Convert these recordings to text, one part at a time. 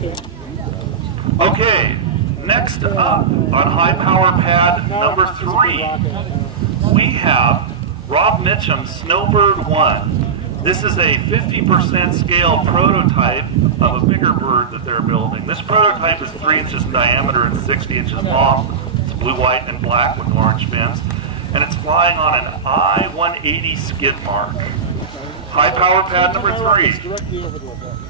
Okay, next up on high power pad number 3, we have Rob Mitchum's Snowbird 1. This is a 50% scale prototype of a bigger bird that they're building. This prototype is 3 inches in diameter and 60 inches long. It's blue, white, and black with orange fins. And it's flying on an I-180 skid mark. High power pad number 3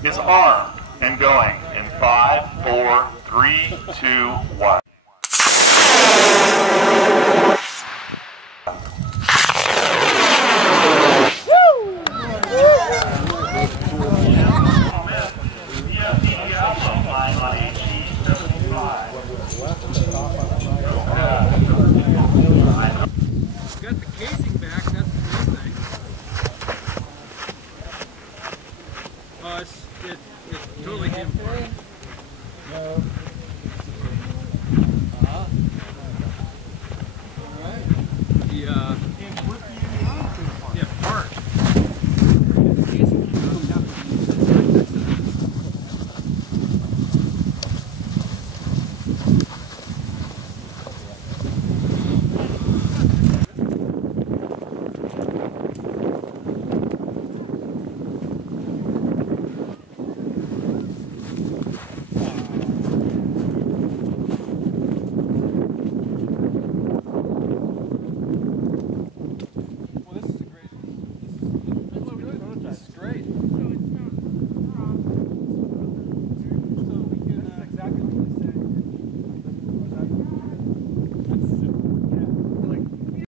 is armed and going in 5, 4, 3, 2, 1. Got the casing back, that's the main thing. It totally came apart. Alright.